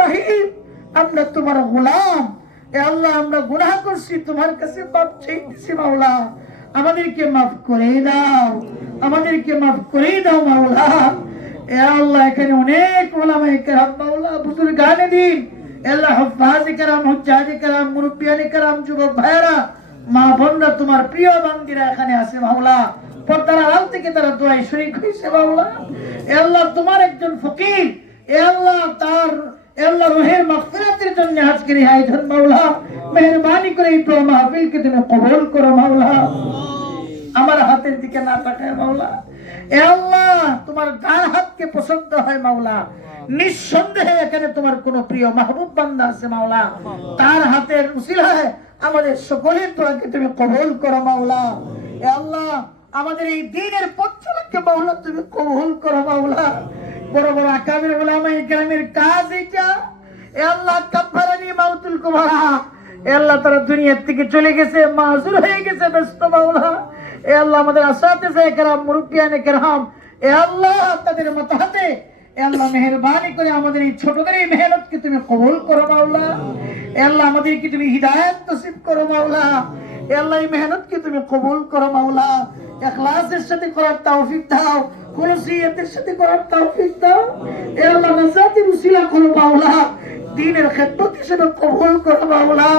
রহিম, আমরা তোমার গোলাম। এ আল্লাহ, আমরা গুনাহ করছি, তোমার কাছে মাফ চাইতেছি, মাওলা। আমাদেরকে মাফ করে দাও, আমাদেরকে মাফ করে দাও, মাওলা। এ আল্লাহ, এখানে অনেক ওলামায়ে কেরাম, মাওলা, বুজুর্গানে দিন আল্লাহ, হাফাজে কেরাম, হুজ্জাজে কেরাম, মুরব্বিয়ানে কেরাম, যুবক মা তোমার প্রিয় বান্দিরা এখানে আছে, মাওলা। পর্দার থেকে তারা দোয়াই শরীক হয়েছে, মাওলা। এ আল্লাহ, তোমার একজন ফকির। এ আল্লাহ, তার আল্লাহ রোহের মাগফিরাতের জন্য আজকের এই আয়োজন মাওলা। মেহরবানি করে এই প্রিয় মাহফিলকে তুমি কবুল করো মাওলা। আমার হাতের দিকে না তাকায় মাওলা। এ আল্লাহ, তোমার ডান হাতকে পছন্দ হয় মাওলা। নিঃসন্দেহে এখানে তোমার কোন প্রিয় মাহবুব বান্দা আছে মাওলা। তার হাতের উসিলায় আমাদের সকলের দোয়াকে তুমি কবুল করো মাওলা। এ আল্লাহ, আমাদের এই দিনের পথচলাকে মাওলা তুমি কবুল করো মাওলা। বড় বড় আকামের ওলামায়ে কেরামের কাজ এটা আল্লাহ কাফারানি মাউতুল কুবরা। এ আল্লাহ তারা দুনিয়ার থেকে চলে গেছে, মাজুর হয়ে গেছে, ব্যস্ত মাওলা। এ আল্লাহ আমাদের আসাতে কেরাম মুরব্বিয়ানে কেরাম। এ আল্লাহ তাদের মত হাতে। এ আল্লাহ মেহেরবানি করে আমাদের এই ছোটদের এই মেহনতকে তুমি কবুল করো মাওলা। এ আল্লাহ আমাদেরকে তুমি হিদায়াত নসিব করো মাওলা। আল্লাহ এই মেহনতকে তুমি কবুল করো মাওলা। ইখলাসের সাথে করার তৌফিক দাও খুলসিয়তের সাথে করার তৌফিক দাও। এ আল্লাহ নাজাতের উসিলা করো মাওলা। দ্বীনের খেদমত হিসেবে কবুল করো মাওলা।